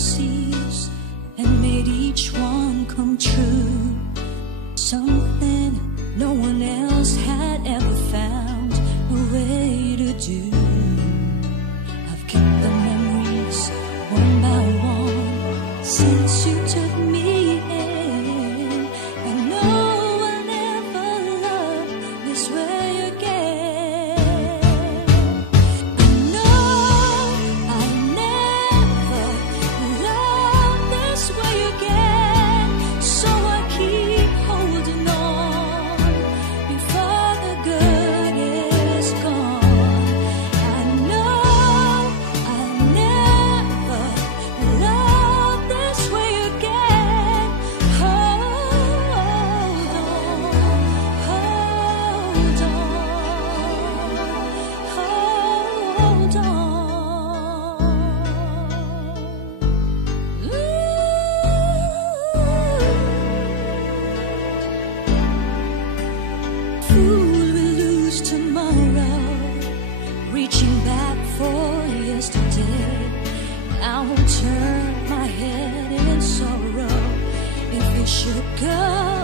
fantasies and made each one come true. Something no one else had ever found a way to do. I've kept the memories one by one since you took me in. I know I'll never love this way again. I know I'll never love this way again. So I keep holding on before the good is gone. I know I'll never love this way again. Hold on, hold on, hold on. Fool will lose tomorrow, reaching back for yesterday. I won't turn my head in sorrow if it should go